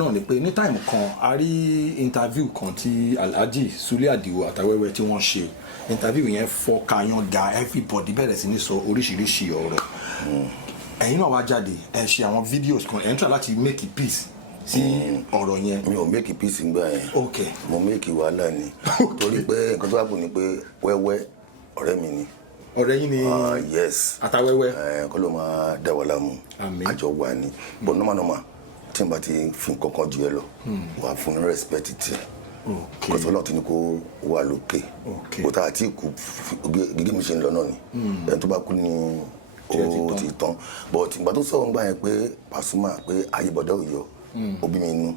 náà ni pé ní táìmù kan a rí interview kan tí Alhaji Sule Adio Atawẹ́wẹ́ tí wọ́n ṣe interview yẹn fọ́ kayan ga everybody bẹ̀rẹ̀ sí ní sọ oríṣiríṣi ọ̀rọ̀ ẹ̀yin náà wá jáde ẹ ṣe àwọn videos kan ẹ̀ ń try láti make peace sí ọ̀rọ̀ yẹn. mi ò make peace ngbà yẹn mo make wàhálà ni torí pé nǹkan tó wà kù ni pé wẹ́wẹ́ ọ̀rẹ́ mi ni. ọ̀rẹ́ yín ni yes Atawẹ́wẹ́. kọ́ ló máa dá wa láàmú àjọ wà ní but normal tí n bá ti fi kankan jù ẹ lọ wà fún respect tiẹ̀ kọ́sọ́ Ọlọ́run ti ní kó wà lókè bó tá àti kú gígé mi ṣe ń lọ náà ni ẹni tó bá kú ni ó ti tán but ìgbà tó sọ̀rọ̀ ńgbà yẹn pé Pasuma pé ayébọ̀dá ò yọ òbí mi inú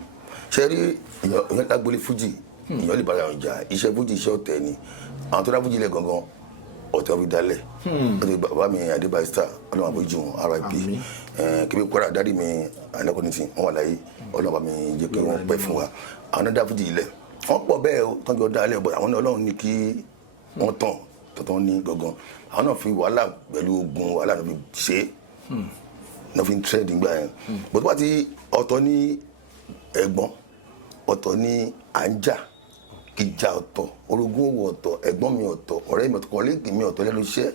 ṣe rí ìyẹn lágbólé fújì ìyẹn lè bára ọjà iṣẹ́ fújì iṣẹ́ ọ̀tẹ̀ ni àwọn tó dá fújì lẹ̀ gangan ọ̀tẹ̀ ọ̀bí dalẹ̀ ọ̀tẹ̀ bàbá mi Adébáyé Star ọlọ́run àbójú RIP kébé kwara dáàdì mi alákọ̀ọ́nìtì wọn wà láyé ọlọ́run bá mi jẹ́ kí wọ́n pẹ́ fún wa àwọn náà dá fújì ilẹ̀ wọ́n pọ̀ bẹ́ẹ̀ o tọ́jú ọ̀dà alẹ́ bọ̀ àwọn náà ọlọ́run ní kí wọ́n tàn tọ́tọ́ ní gangan àwọn náà fi wàhálà pẹ̀lú ogun wàhálà náà fi ṣe é náà fi ń trade gbà yẹn bó tó bá ti ọ̀tọ̀ ní ẹ̀gbọ́n ọ̀tọ̀ ní àńjà ìjà ọ̀tọ̀ orogún òwò ọ̀tọ̀ ẹ̀gbọ́n mi ọ̀tọ̀ ọ̀rẹ́ mi ọ̀tọ̀ kọ́lẹ́ẹ̀kì mi ọ̀tọ̀ lẹ́nu iṣẹ́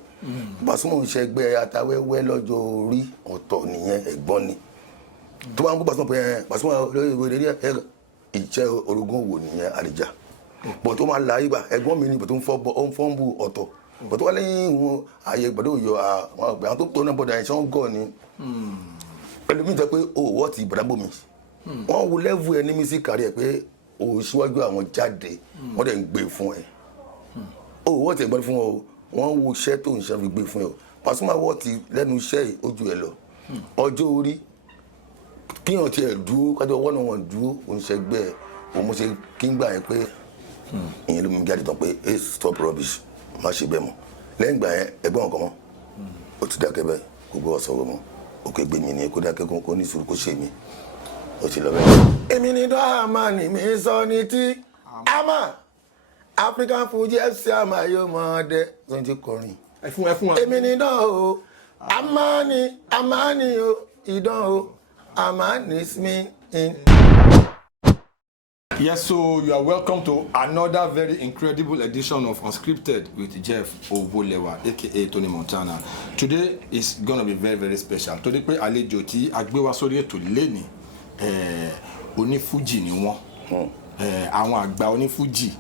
Pasuma ń ṣẹgbẹ́ Atawẹ́wẹ́ lọ́jọ́ orí ọ̀tọ̀ nìyẹn ẹ̀gbọ́n ni tó bá ń bú Pasuma pé Pasuma lórí ìwé rẹ̀ ìjẹ́ orogún òwò nìyẹn àlìjà bọ̀ tó máa la ibà ẹ̀gbọ́n mi ni bọ̀ tó ń fọ́ ń bú ọ̀tọ̀ bọ̀ tó wá lẹ́yìn ìwọ̀n ààyè gbọ́dọ̀ yọ àwọn tó tó náà bọ̀dọ̀ àìsàn ń gọ̀ ni pẹ̀lú mi jẹ́ pé owó ti ìbàdàbò mi wọ́n wo lẹ́vù ẹni mi sí kárí ẹ̀ pé o síwájú àwọn jáde wọ́n dẹ̀ ń gbé fún ẹ owó ti ẹ̀gbọ́n fún ọ wọ́n wo iṣẹ́ tó ń ṣe fi gbé fún ẹ o Pasuma wọ́n ti lẹ́nu iṣẹ́ ojú ẹ lọ ọjọ́ orí kíyàn tiẹ̀ dúró kájọ ọwọ́ náà wọ́n dúró oníṣẹ́gbẹ́ òun mo ṣe kí ń gbà yẹn pé ìyẹn ló mú jáde tán pé hey stop rubbish má ṣe bẹ́ẹ̀ mọ́ lẹ́yìn ìgbà yẹn ẹgbẹ́ wọn kan mọ́ ó ti dákẹ́ bẹ́ẹ̀ kó gbọ́ ọ̀sọ̀rọ̀ mọ́ òkè gbé mi ní kó dákẹ́ kó ní sùúrù kó ṣe mí ó ti lọ bẹ́ẹ̀. èmi ni dọ́ọ̀mà ni mi sọ ní tí àmà African Fuji FC àmà yóò mọ ọdẹ tó ń ti kọrin. ẹ fún wa. èmi ni dán o àmà ni o ìdán o àmà ní me in. Yes, so you are welcome to another very incredible edition of Unscripted with Jeff Obolewa, aka Tony Montana. Today is gonna be very, very special. Today pé àlejò tí a gbé wá sórí ètò lẹ́ni onífújì ni wọ́n. Àwọn àgbà onífújì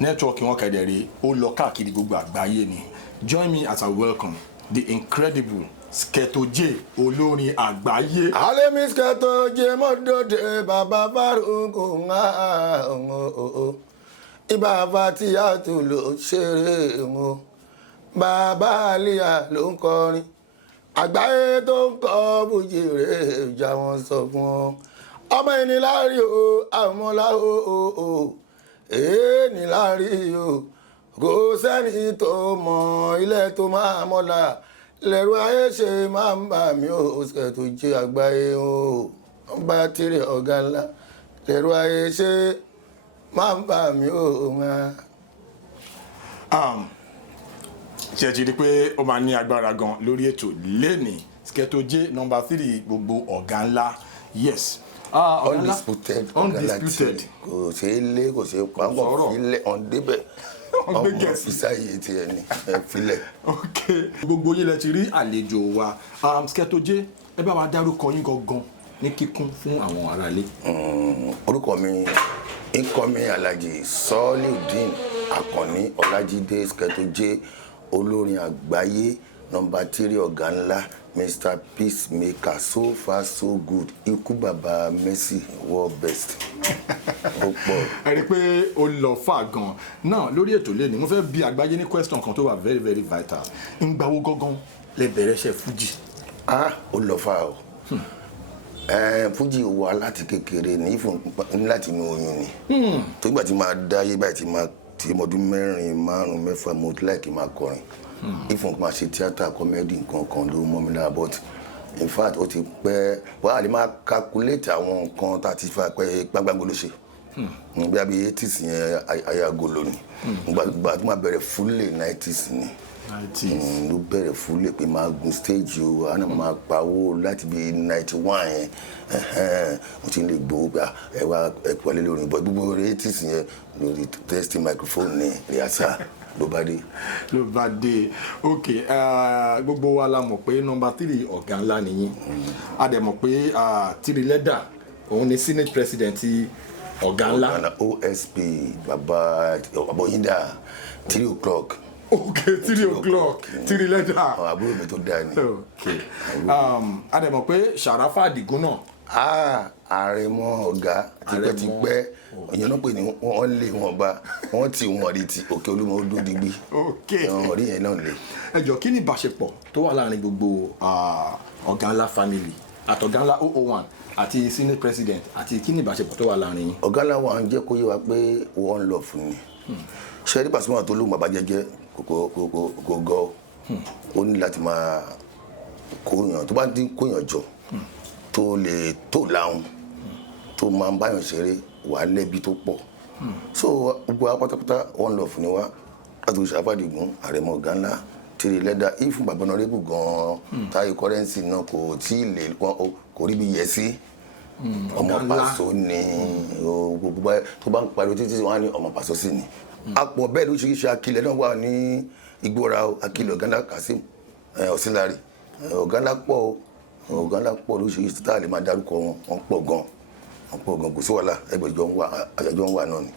nẹ́tíwọ́ọ̀kì wọn kẹ̀dẹ̀rẹ́ ó lọ káàkiri gbogbo àgbáyé ni. Join me as I welcome the incredible Sketo J olórin àgbáyé. Alemi Sketo J mọ́dọ̀dẹ̀ bàbá Fárúkù ńlá ìbàbá tí a tù ló ṣeré wọn bàbá Àlíyà ló ń kọrin àgbáyé tó ń kọ bùjì rẹ̀ ìjà wọn sọ fún ọ ọmọ ẹni láàrí o àmọ́lá o èèní láàrí o kò sẹ́ni tó mọ ilé tó máa mọ́lá lẹ́rù ayé ṣe máa ń bà mí ó Sketo J àgbáyé ó bá tìrì ọ̀gá ńlá lẹ́rù ayé ṣe máa ń bà mí ó máa. ṣe ti di pé ó máa ní agbára gan lórí ètò lẹ́nìí Sketo J number 3 gbogbo ọ̀gá ńlá yes. Undisputed kò ṣe é lé kò ṣe é pàápàá ilé ọ̀ndébẹ̀ ọmọ fisaye ti ẹni filẹ. ok gbogbo yín lẹ ti rí àlejò wa Sketo J ẹ bá wa dárúkọ yín gangan ní kíkún fún àwọn aráalé. orúkọ mi incoming Alhaji Soliudeen Akànní Ọlájídé Sketo J olórin àgbáyé number 3 ọ̀gá ńlá Mr. Peacemaker so far so good ikú bàbá Mercy world best. ó pọ̀. ẹ rí i pé ó lọ fà gan náà lórí ètò lẹ́nu mo fẹ́ bi àgbáyé ní question kan tó wà very very vital ńgbà wo gangan lẹ bẹ̀rẹ̀ iṣẹ́ fújì. ó lọ fà o fújì wà láti kékeré ní láti inú oyún ni tó gbà tí máa dáyé báyìí tí ọmọdún 4, 5, 6 mo láìkí máa kọrin ìfún máa ṣe tíátà kọ́mẹ́dì nǹkan kan ló mọ́ mi lára but in fact ó ti pẹ́ wọ́n á lè máa calculate àwọn nǹkan tá a ti fa pẹ́ gbàgbàgbọ́ ló ṣe bí a bí 80s yẹn ayagolo ni gbà tó máa bẹ̀rẹ̀ fully 90s ni ló bẹ̀rẹ̀ fúlẹ̀ pé máa gun stage o àná máa pawó láti bí 91 yẹn mo ti lè gbowó pé ẹ wá ẹ pọ̀lẹ́ lórí ìbọn gbogbo 80s yẹn lórí testing microphone ní rehearsal ló bá dé. Ok, gbogbo wa la mọ̀ pé nọmba 3 ọ̀gá ńlá nìyí a dẹ̀ mọ̀ pé Tiri Leather òun ni senate president ọ̀gá ńlá. OSP baba Oyinda 3 o'clock. Ok, 3 o'clock Tiri Leather. àbúrò mi tó dáa ni. Ok, a dẹ̀ mọ̀ pé Sharafa Adigun náà. Àrẹ̀mọ ọ̀gá tipẹ́tipẹ́ ìyẹn náà pè ní wọ́n lé wọn bá wọ́n ti wọn rí ti Òkè Olúmọ ó dún digbí wọ́n rí yẹn náà lé. ẹ jọ̀ọ́ kí ni ìbáṣepọ̀ tó wà láàrin gbogbo ọ̀gá ńlá family àtọ̀gá ńlá 001 àti senate president àti kí ni ìbáṣepọ̀ tó wà láàrin yín. ọ̀gá ńlá wa ń jẹ́ kó yé wa pé one love ni ṣe rí Pasuma tó lóun bàbá jẹ́jẹ́ kò gọ́ ó ní láti máa kóyàn tó bá dín kóyàn jọ tó lè tó láhùn tó máa ń báyàn ṣeré wà lẹ́bi tó pọ̀ so gbogbo wa pátápátá one love ni wa láti Sharafa Adigun Àrẹ̀mọ ọ̀gá ńlá Tiri Leather ìfún bàbá Honorable gan Táyé Currency náà kò tí ì lè kò rí bí yẹ sí ọmọ Paso ni gbogbo tó bá ń pariwo títí wọn á ní ọmọ Paso sí ni apọ̀ bẹ́ẹ̀ lóṣìṣẹ́ akilẹ̀ náà wà ní Igbóra akilẹ̀ ọ̀gá ńlá Kasim Ọ̀sìnlárí ọ̀gá ńlá pọ̀ lóṣìṣẹ́ tá a lè máa dárúkọ wọn pọ̀ gan kò sí wàhálà ẹgbẹ̀jọ ń wà náà ni.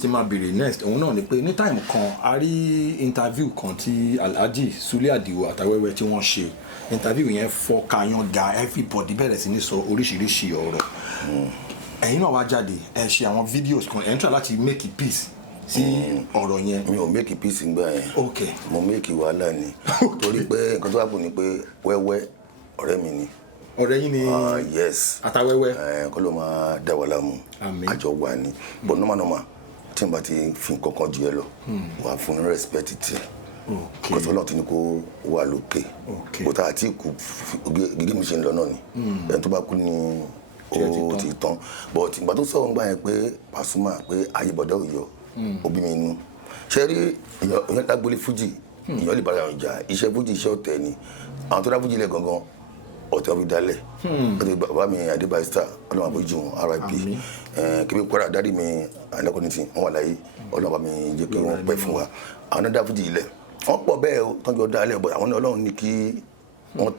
tí máa béèrè next òun náà ni pé ní táìmù kan a rí interview kan tí Alhaji Sule Adio Atawẹ́wẹ́ tí wọ́n ṣe interview yẹn fọ́ kayan ga everybody bẹ̀rẹ̀ sí ní sọ oríṣiríṣi ọ̀rọ̀ ẹ̀yin náà wá jáde ẹ ṣe àwọn videos kan ẹ̀ ń try láti make peace sí ọ̀rọ̀ yẹn. mi ò make peace ngbà yẹn mo make wàhálà ni torí pé nǹkan tó wà pọ̀ ni pé wẹ́wẹ́ ọ̀rẹ́ mi ni. ọ̀rẹ́ yín ni yes Atawẹ́wẹ́. kọ́ ló máa dá wa láàmú àjọ wà ní but normal tí n bá ti fi nǹkan kan jù ẹ lọ wà fún respect tiẹ̀ kọ́sọ́ náà ti ní kó wà lókè bó tá àti ìkú gígé mi ṣe ń lọ náà ni ẹni tó bá kú ní ó ti tán but ìgbà tó sọ̀rọ̀ ń gbà yẹn pé Pasuma pé ayé bọ̀dọ̀ ò yọ òbí mi inú ṣe rí èèyàn dágbélé fújì èèyàn lè bára àwọn ìjà iṣẹ́ fújì iṣẹ́ ọ̀tẹ̀ ni àwọn tó dá fújì lẹ̀ gangan ọ̀tẹ̀ ọ̀fi dalẹ̀ bàbá mi Adébáyé ọlọ́run àbójú RIP kébé kwara dárí mi àdàkọ́nìtì wọn wà láyé ọlọ́run bá mi jẹ́ kí wọ́n pẹ́ fún wa àwọn náà dá fújì ilẹ̀ wọ́n pọ̀ bẹ́ẹ̀ tọ́jú ọ̀dà alẹ́ ọ̀bọ̀ àwọn ọlọ́run ní kí wọ́n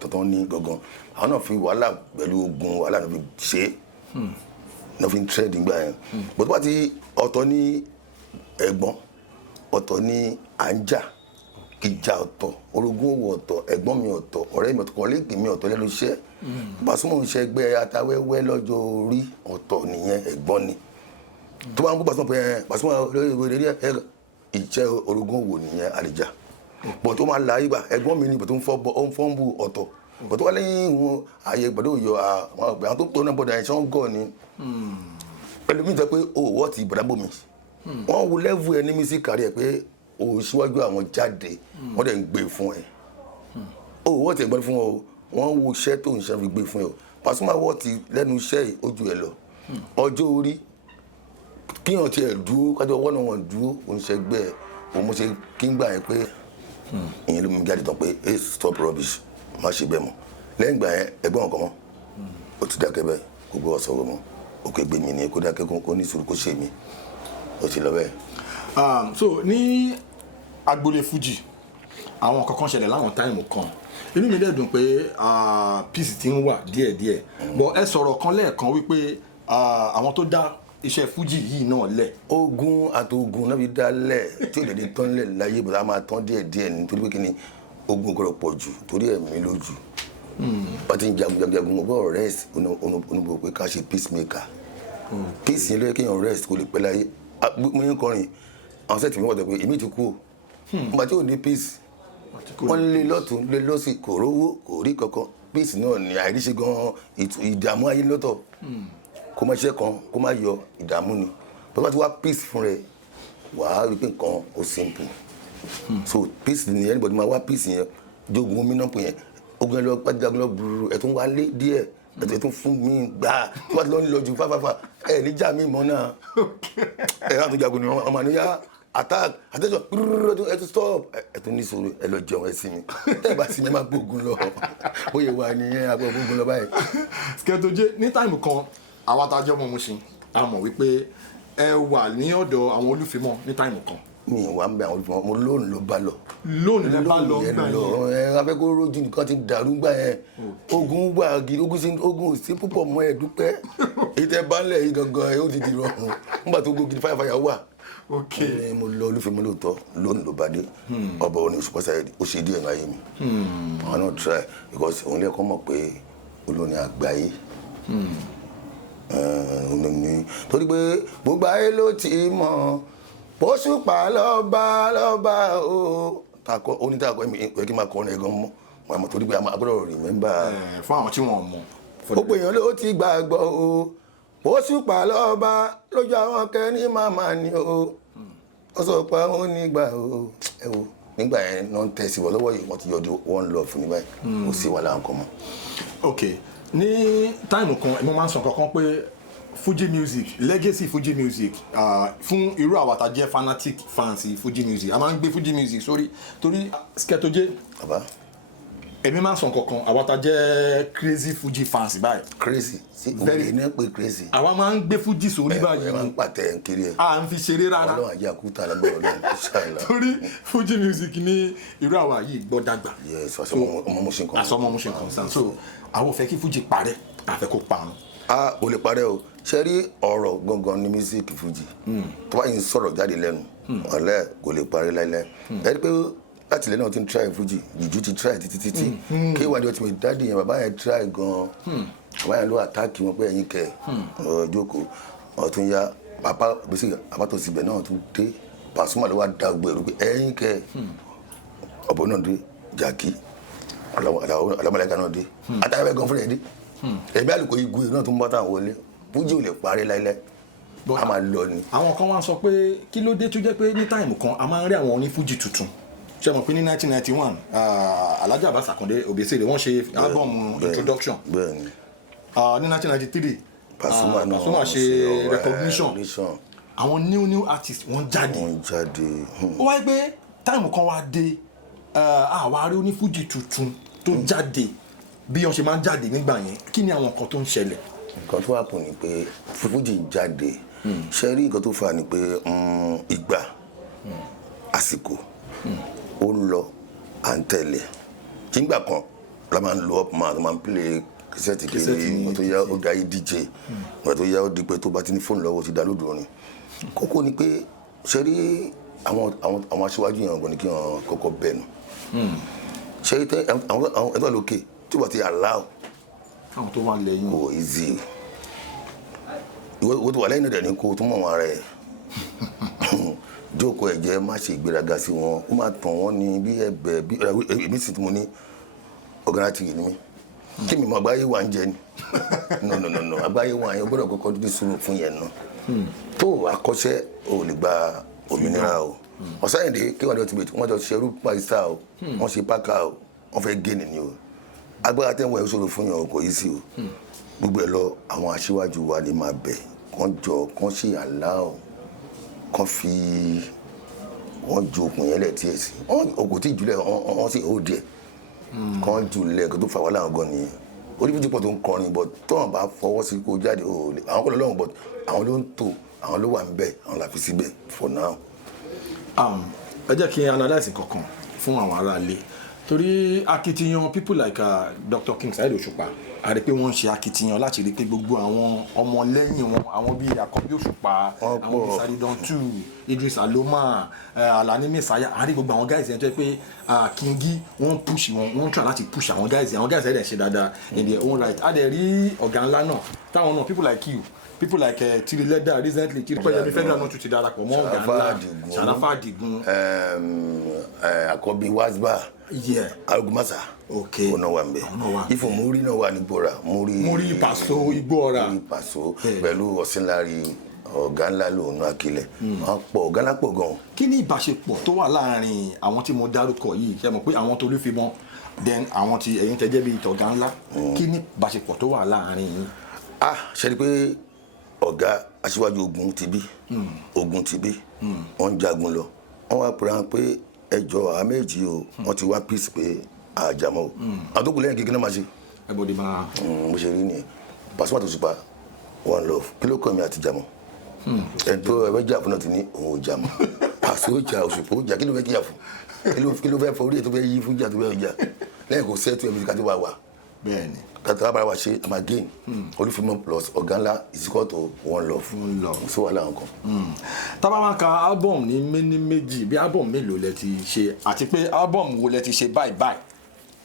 tọ̀tọ̀ ní gangan àwọn náà fi wàhálà pẹ̀lú ogun wàhálà náà fi ṣe náà fi ń trade nígbà yẹn bó tó bá ti ọ̀tọ̀ ní ẹ̀gbọ́n ọ̀tọ̀ ní à ń jà ìjà ọ̀tọ̀ orogún òwò ọ̀tọ̀ ẹ̀gbọ́n mi ọ̀tọ̀ ọ̀rẹ́ mi ọ̀tọ̀ kọ́lẹ́ẹ̀gì mi ọ̀tọ̀ lẹ́nu iṣẹ́ Pasuma ń ṣẹgbẹ́ Atawẹ́wẹ́ lọ́jọ́ orí ọ̀tọ̀ nìyẹn ẹ̀gbọ́n ni tó bá ń kó Pasuma pé Pasuma lórí ìwé rẹ̀ ìṣẹ́ orogún òwò nìyẹn àlìjà bọ̀ tó máa la ibà ẹ̀gbọ́n mi ni bọ̀ tó ń fọ́ ń bu ọ̀tọ̀ bọ̀ tó wá lẹ́yìn ìwọ̀n ààyè gbọ́dọ̀ yọ àwọn tó tó náà bọ̀dọ̀ àìsàn ń gọ̀ ni pẹ̀lú mi sọ pé owó ti bọ̀dá bòmí wọ́n wo lẹ́vù ẹni mi sí kárí ẹ̀ pé o síwájú àwọn jáde wọ́n dẹ̀ ń gbé fún ẹ owó ti gbọ́dọ̀ fún ọ wọ́n wo iṣẹ́ tó ń ṣe fi gbé fún ẹ Pasuma wọ́n ti lẹ́nu iṣẹ́ ojú ẹ lọ ọjọ́ orí kíyàn tiẹ̀ dúró kájọ wọ́n náà wọ́n dúró oníṣẹ́gbẹ́ òun mo ṣe kí ń gbà yẹn pé ìyẹn ló mú jáde tán pé hey stop rubbish má ṣe bẹ́ẹ̀ mọ́ lẹ́yìn ìgbà yẹn ẹgbẹ́ wọn kan mọ́ ó ti dákẹ́ bẹ́ẹ̀ kó gbọ́ ọ̀sọ̀rọ̀ mọ́ òkè gbé mi ni kó dákẹ́ kó ní sùúrù kó ṣe mí ó ti lọ bẹ́ẹ̀. So ní agboolé Fuji àwọn kankan ṣẹlẹ̀ láwọn táìmù kan inú mi dẹ̀ dùn pé peace ti ń wà díẹ̀díẹ̀ but ẹ sọ̀rọ̀ kan lẹ́ẹ̀kan wípé àwọn tó dá iṣẹ́ Fuji yìí náà lẹ̀. ogun àti ogun náà fi dá lẹ̀ tí ò lè di tán lẹ̀ láyé bọ̀dá máa tán díẹ̀díẹ̀ nítorí pé kí ni ogun gbọ́dọ̀ pọ̀ jù torí ẹ̀mí lójú wọ́n ti ń jagun mo gbọ́dọ̀ rest oníbo pé ká ṣe peacemaker peace yẹn lóye kéèyàn rest kò lè pẹ́ láyé mo yín kọrin àwọn sẹ́ẹ̀tì mi wọ́n tẹ̀ pé èmi ti kú o nígbà tí ò ní peace wọ́n lé lọ́tún lé lọ́sì kò rówó kò rí kankan peace náà ni àìríṣe gan ìdààmú ayé lọ́tọ̀ kó má ṣiṣẹ́ kan kó má yọ ìdààmú ni tó bá ti wá peace fún rẹ wàá rí pé nǹkan ó simple so peace ni anybody máa wá peace yẹn jogun omi náà pè yẹn ogun ẹ lọ pàjágun lọ burú ẹ tún wá lé díẹ̀ ẹ tún fún mi gbà tó bá ti lọ ń lọ ju fáfáfá ẹ níjà mi mọ́ náà ẹ láti jagun ni ọmọ àníyá attack attention ẹ tún stop ẹ tún ní sùúrù ẹ lọ jẹun ẹ sinmi tẹ́ bá sinmi ẹ má gbógun lọ bóyá wà nìyẹn àgbọ̀ gbógun lọ báyìí. Sketoje ní táìmù kan àwa tá a jẹ́ ọmọ Mushin a mọ̀ wípé ẹ wà ní ọ̀dọ̀ àwọn Olúfimọ́ ní táìmù kan. mi wà ń bẹ àwọn Olúfimọ́ mo lóòrùn ló bá lọ. lóòrùn ló bá lọ gbà yẹn. ẹ afẹ́kọ́ rojú nìkan ti dàrú gbà yẹn ogun wà gidi ogun sí púpọ̀ mọ́ ẹ dúpẹ́ ìtẹ́ balẹ̀ yìí gangan ẹ ó ti di rọrùn nígbà tó gbógi fáyàfáyà wà. mo lọ Olúfimọ́ lóòótọ́ lónìí ló bá dé ọba òní Òṣùpá Sáyẹ́dì ó ṣe díẹ̀ náà yé mi àwọn náà try because òun lẹ́kọ̀ọ́ mọ̀ pé olórin àgbáyé torí pé gbogbo ayé ló ti mọ̀ Òṣùpá lọ́ba o takọ onítàkọ ẹ kí n máa kọrin ẹ̀gán mọ́ wọn àmọ́ torí pé a gbọ́dọ̀ remember. fún àwọn tí wọ́n mọ̀. ó pè yàn ló ti gbàgbọ́ o Òṣùpá lọ́ba lójú àwọn kẹ́ni màmá ni o ó sọ pé ó nígbà o ẹ wo nígbà yẹn náà ń tẹ̀sí wọ́n lọ́wọ́ yìí wọ́n ti yọjú one love fún nígbà yẹn ó sì wà láwọn kan mọ́. ok ní táìmù kan mo máa ń sọ kankan pé Fuji music legacy Fuji music fún irú àwa tá jẹ́ fanatic fans Fuji music a máa ń gbé Fuji music sórí torí Sketoje èmi máa ń sọ kankan àwa tá jẹ́ crazy Fuji fans báyìí. crazy sí òye ní pé crazy. àwa máa ń gbé Fuji sórí báyìí. ẹ máa ń pàtẹ kiri ẹ. à ń fi ṣeré rárá. Ọlọ́run àjẹ́ àkútà lágbára Ọlọ́run ṣáìlá. torí Fuji music ní irú àwa yìí gbọ́ dàgbà. yes ọmọ Mushin kan. àsọmọ Mushin kan sàn so àwọn ò fẹ́ kí Fuji parẹ́ àfẹ́ kó parun. Kò lè parẹ́ o ṣe rí ọ̀rọ̀ gangan ní mísíkì Fuji tó bá yìí sọ̀rọ̀ jáde lẹ́nu ọ̀lẹ́ kò lè parẹ́ láíláí ẹ rí pé láti ilẹ̀ náà ti ń try Fuji Jùjú ti try títí kí wàá di ọtí mi dáàdì yẹn bàbá yẹn try gan bàbá yẹn ló àtáàkì wọn pé ẹ̀yin kẹ jókòó ọ̀tún ya bàbá bísí àbátòsíbẹ̀ náà tún dé Pasuma ló wá da gbèrú pé ẹ̀yin kẹ ọ̀bọ náà dé Jàkí alámọ̀lẹ́gà náà dé àtàwẹ̀ gan fúnra ẹ̀ dé ẹ̀mí àlùkò igun náà tún bá táwọn wọlé Fuji ò lè parí láíláí a máa lọ ni. àwọn kan wá sọ pé kí ló dé tó jẹ́ pé ní táìmù kan a máa ń rí àwọn oní Fuji tuntun ṣe mọ̀ pé ní 1991 Alhaji Abbas Akande Obesere wọ́n ṣe álbọ̀mù introduction ní 1993 Pasuma ṣe recognition àwọn new artists wọ́n jáde ó wáyé pé táìmù kan wá dé àwa rí oní Fuji tuntun tó jáde bí wọ́n ṣe máa ń jáde nígbà yẹn kí ni àwọn nǹkan tó ń ṣẹlẹ̀. nǹkan tó wà pọ̀ ni pé Fuji jáde ṣe rí nǹkan tó fà ní pé ìgbà àsìkò ó ń lọ à ń tẹ̀lé nígbà kan la máa ń lo up man máa ń play kẹsẹ̀tì kiri ìgbà tó yá ó da yí DJ ìgbà tó yá ó di pé tó bá ti ní fóònù lọ́wọ́ ti dá lódò orin kókó ni pé ṣe rí àwọn aṣíwájú yẹn ọ̀gbọ̀n ni kí wọ́n kọ́kọ́ bẹ̀nu ṣe rí àwọn ẹ̀dọ́ lókè tí wọ́n ti allow àwọn tó wà lẹ́yìn kò easy ìwọ tó wà lẹ́yìn rẹ̀ ní kó tó mọ̀ wọn rẹ̀ jókòó ẹ̀jẹ̀ má ṣe ìgbéraga sí wọn ó máa tàn wọ́n ní bí ẹ̀bẹ̀ bí èmi sì tí mo ní ọ̀gánátìrì ni mí kí mi mọ àgbáyé wà ń jẹ ni no àgbáyé wà yẹn gbọ́dọ̀ kọ́kọ́ dúdú sùúrù fún yẹn náà tó akọ́ṣẹ́ ò lè gba òmìnira o Ọ̀sáyìndé kí wọ́n jọ ti bèèrè wọ́n jọ ṣerú pàṣípà o wọ́n ṣe pákà o wọ́n fẹ́ gé nìyí o agbára tẹ́wọ̀n ẹ̀ ṣòro fún yàn kò yí sí o gbogbo ẹ̀ lọ àwọn aṣíwájú wa lè máa bẹ̀ kán jọ kán ṣe àlá o kán fi wọ́n ju okùn yẹn lẹ̀ tiẹ̀ sí okùn tí ìjùlẹ̀ wọ́n sì ó díẹ̀ kán jùlẹ̀ kó tó fà wá láwọn gan nìyẹn onífíjì pọ̀ tó ń kọrin bọ̀ tọ́wọ́n bá fọwọ́ sí kó jáde ó lè àwọn kọ́ lọ́wọ́ bọ̀ àwọn ló ń tò àwọn ló wà ń bẹ̀ àwọn là fi síbẹ̀ for now. ẹ jẹ́ kí n analyse kankan fún àwọn aráalé torí akitiyan people like Dr. King Saheed Òṣùpá a rí pé wọ́n ń ṣe akitiyan láti rí pé gbogbo àwọn ọmọlẹ́yìn wọn àwọn bíi Àkànbí Òṣùpá àwọn bíi Sadidan 2 Idris Aloma Alani Messiah a rí gbogbo àwọn guys yẹn tó yẹ pé Kingi wọ́n push wọ́n try láti push àwọn guys ẹ̀ ṣe dáadáa in their own right a dẹ̀ rí ọ̀gá ńlá náà táwọn náà people like you people like Tiri Leda recently Tiri Pẹ́yẹmí Federal náà tún ti darapọ̀ mọ́ ọ̀gá ńlá Ṣàràfà Àdìgún Àkànbí Wasba Arugumasa ọ̀nà wà ń bẹ̀ ifo múrí náà wà ní gbọ́ra múrí Paso Igbóọrà pẹ̀lú Ọ̀sìnlárí ọ̀gá ńlá lòun Akilẹ̀ wọ́n pọ̀ ọ̀gá ńlá pọ̀ gan. kí ni ìbáṣepọ̀ tó wà láàrin àwọn tí mo dárúkọ yìí ṣe mọ̀ pé àwọn tó Olúfimọ́ then àwọn tí ẹ̀yin tẹ́jẹ́ bíi ìtọ̀gá ńlá kí ni ìbáṣepọ̀ tó wà láàrin yín. ṣe ni pé ọ̀gá aṣíwájú ogun ti bí wọ́n ń jagun lọ wọ́n wá pèrè hàn pé ẹjọ́ àméjì o wọ́n ti wá peace pé àjàmọ́ o àdókò lẹ́yìn kékeré máa ṣe. everybody máa. mo ṣe rí nìyẹn Pasuma Òṣùpá one love kí ló kọ́ mi àti jàmọ́ ẹ̀tọ́ ẹ̀fẹ́ jà fún náà ti ní òun ò jà mọ́ Pasuma ó jà Òṣùpá ó jà kí ló fẹ́ kíyà fún kí ló fẹ́ fọ orí ẹ̀ tó fẹ́ yí fún jà tó fẹ́ jà lẹ́yìn kò sẹ́ẹ̀tù ẹ̀mí ká tó bá wà. bẹ́ẹ̀ni kátà bá wa ṣe am again Olúfìmọ̀ plus ọ̀gá ńlá is equal to one love so wà láwọn kan. tábà máa ka album ní méjì bí album mélòó lẹ ti ṣe àti pé album wo lẹ ti ṣe báyìí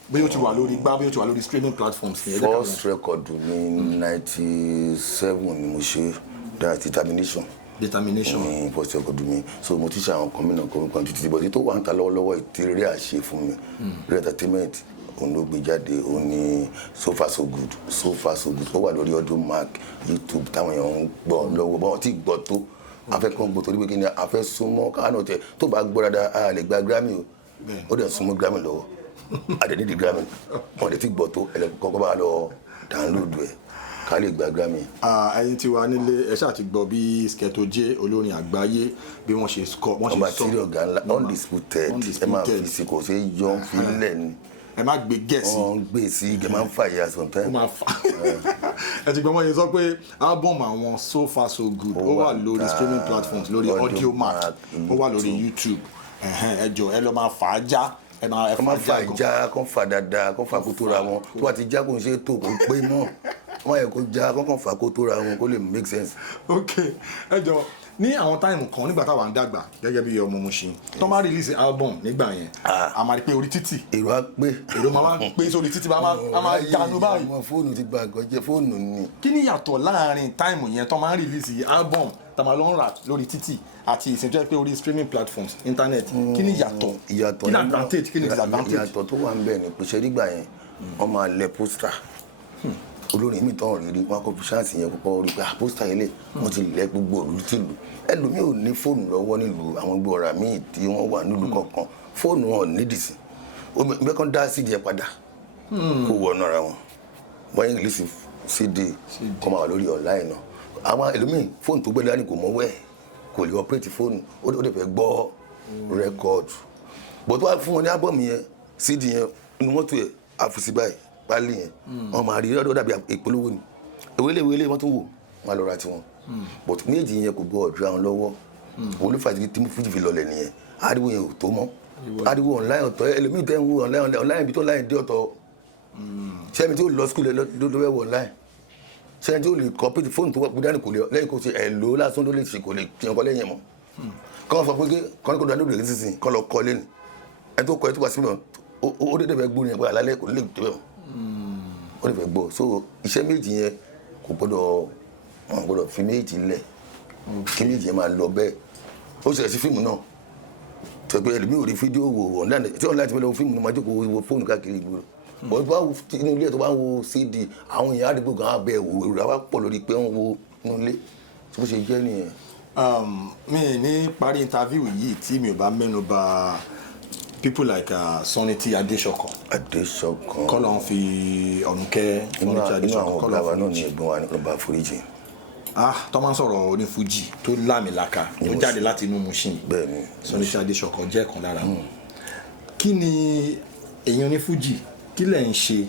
bí ó ti wà lórí gbá bí ó ti wà lórí streaming platforms. first record ní 97 ni mo ṣe that determination ní first record mi so mo ti ṣe àwọn kan mìíràn kan títí bọ́dí tó wà ń ta lọ́wọ́lọ́wọ́ ìtìrẹ́rẹ́ àṣẹ fún mi re entertainment òun ló gbé jáde òun ní so far so good ó wà lórí audio mark YouTube táwọn èèyàn ń gbọ́ lọ́wọ́ báwọn tí gbọ́ tó afẹ́kàn gbọ́ torí pé kí ni afẹ́ súnmọ́ káánà tẹ tó bá gbọ́ dáadáa a lè gba Grammy o ó dẹ̀ súnmọ́ Grammy lọ́wọ́ àdẹ̀dẹ̀ di Grammy wọn lè ti gbọ́ tó ẹlẹ́kọ̀ọ́ bá lọ download ẹ̀ ká lè gba Grammy. ẹ̀yin tí wà nílé ẹ ṣáà ti gbọ́ bí Sketto J olórin àgbáyé bí wọ́n ṣe sọ ọba tíri ọ̀gá ńlá undisputed ẹ máa fi sí kò sí yọ fílẹ̀ ni ẹ má gbé gẹ̀ẹ́sì. wọ́n gbé sí ẹ máa ń fà yà sometimes. ó máa fà ẹ ti gbọ́ wọ́n yẹn sọ pé album àwọn so far so good ó wà lórí streaming platforms lórí audio mark ó wà lórí YouTube ẹ jọ̀ọ́ ẹ lọ máa fà á já ẹ máa fà já kó fà dáadáa kó fà kó tó ra wọn tó bá ti já kó ń ṣe tó kó pé mọ́ wọ́n yẹ kó já kó kàn fà kó tó ra wọn kó lè make sense. ok ẹ jọ̀ọ́ ní àwọn táìmù kan nígbà táwa ń dàgbà gẹ́gẹ́ bí ọmọ Mushin tó máa release album nígbà yẹn a máa rí pé orí títì èrò á pé èrò máa ń pé sórí títì a máa jánu báyìí. àwọn fóònù ti gba àgọ́jẹ fóònù ni. kí ni ìyàtọ̀ láàrin táìmù yẹn tó máa ń release album tá máa lọ ń rà lórí títì àti ìsìnjẹ́ pé orí streaming platforms internet kí ni ìyàtọ̀ kí ni advantage kí ni disadvantage. ìyàtọ̀ tó wà ń bẹ̀ ni pèsè nígbà yẹn wọ́n máa lẹ pósítà olórin mi tán rírí wọn kò fi ṣáàtì yẹn púpọ̀ rí pé pósítà yẹn lè wọ́n ti lẹ gbogbo òlù tìlù ẹlòmíì ò ní fóònù lọ́wọ́ nílùú àwọn gbogbo ọ̀rà míì tí wọ́n wà nílùú kọ̀ọ̀kan fóònù wọn nídìí sí mẹ́kàn dá cd ẹ̀ padà kó wọnú ara wọn wọ́n yẹn release cd kọ́ máa wà lórí online náà àwọn ẹlòmíì fóònù tó gbẹ́lẹ́ ní kò mọ̀ wẹ́ẹ̀ kò lè operate fóònù ó dẹ̀ fẹ́ gbọ́ record bó tó wá fún wọn ní album yẹn cd yẹn inú mọ́tò ẹ̀ àfùsí báyìí pálí yẹn wọ́n máa rí ọdọ dàbí ìpolówó ni ewéléwélé wọ́n tún wò wọ́n lọ ra tiwọn but méjì yẹn kò gbọ́ ọ̀dọ́ àwọn lọ́wọ́ olùfàjì tí Fuji fi lọlẹ̀ nìyẹn ariwo yẹn ò tó mọ́ ariwo online ọ̀tọ̀ ẹlòmíì tẹ́ ń wo online ibi tó online dé ọ̀tọ̀ sẹ́mi tí ó lọ school ló fẹ́ wọ online sẹ́mi tí ó lè complete fóònù tó wọ́pọ̀ dání kò lè lẹ́yìn kò ṣe ẹ̀lò lásán ló lè ṣe kò lè tiẹ̀ kọ́ lẹ́yìn mọ́ kọ́ sọ pé kọ́ni kò dáná lè sísìn kọ́ lọ kọ́ lẹ́nu ẹ tó kọ́ ẹ tó wá síbẹ̀ ó dé dẹ́fẹ̀ gbóni ẹ̀ pé àlálẹ́ kò lè tó bẹ̀ ó lè fẹ́ gbọ́ so iṣẹ́ méjì yẹn kò gbọ́dọ̀ fi méjì lẹ̀ kí méjì yẹn máa lọ bẹ́ẹ̀ ó ṣẹlẹ̀ sí fíìmù náà tó pé ẹlòmíì ò rí fídíò wò online tí online ti fẹ́ lọ fíìmù náà máa jókòó wo fóònù káàkiri ìgboro bọ́n bá inú ilé tó bá ń wo cd àwọn èèyàn àdúgbò gan abẹ́ wò èrò àwa pọ̀ lórí pé wọ́n wo inú ilé tí bó ṣe jẹ́ nìyẹn. mi ní parí interview yìí tí mi ò bá mẹ́nu bà people like Sunny T Adéṣọ̀kan kọ́lọ̀ ń fi ọ̀nùkẹ́ Sunny T Adéṣọ̀kan kọ́lọ̀ ń fi náà ní ẹ̀gbọ́n wa ní ọba àforíjì. tó máa ń sọ̀rọ̀ onífújì tó lámìlaka tó jáde láti inú Mushin Sunny T Adéṣọ̀kan jẹ́ kan lára wọn. kí ni èèyàn onífújì kí lẹ̀ ń ṣe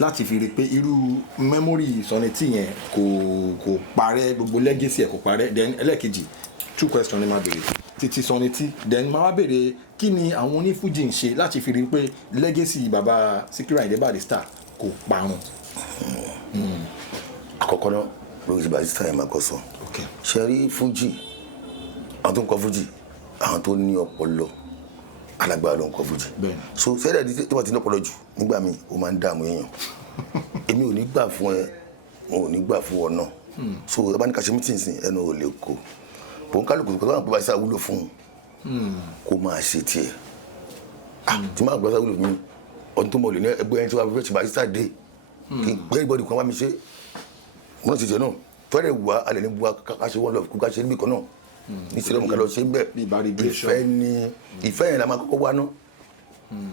láti fi rí pé irú mẹ́mórì Sunny T yẹn kò parẹ́ gbogbo legacy ẹ̀ kò parẹ́ then ẹlẹ́ẹ̀kejì 2 questions ni máa béèrè títí Sunny T then máa wá béèrè kí ni àwọn onífújì ń ṣe láti fi rí pé legacy baba Síkírù Àyìndé Barrister kò parun. àkọ́kọ́ náà lórí Barrister yẹn máa kọ́ sọ ṣe rí fújì àwọn tó ń kọ fújì àwọn tó ní ọpọlọ alágbára ló ń kọ fújì so sẹ́dẹ̀ tó bá ti ní ọpọlọ jù nígbà míì ó máa ń dààmú èèyàn èmi ò ní gbà fún ẹ ò ní gbà fún ọ náà so ẹ bá ní kàṣẹ mítìn sí ẹnu ò lè kó bòun kálukú pẹ̀lú àwọn pẹ̀lú àwúlò fún kó máa ṣe tiẹ̀ tí máa gbọ́dọ̀ wúlò fún mi ọdún tó mọ̀ lè ní ẹgbẹ́ ẹni tí wàá fẹ́ ṣe Barrister dé kí gbẹ́ ìbọ̀dì kan wá mi ṣe mo náà ti jẹ náà fẹ́rẹ̀ wá alẹ́ ní buwa ká ṣe wọ́n lọ kó ká ṣe níbì kan náà ní sílẹ̀ mọ̀ká lọ ṣe bẹ́ẹ̀ ìfẹ́ yẹn la máa kọ́kọ́ wá ná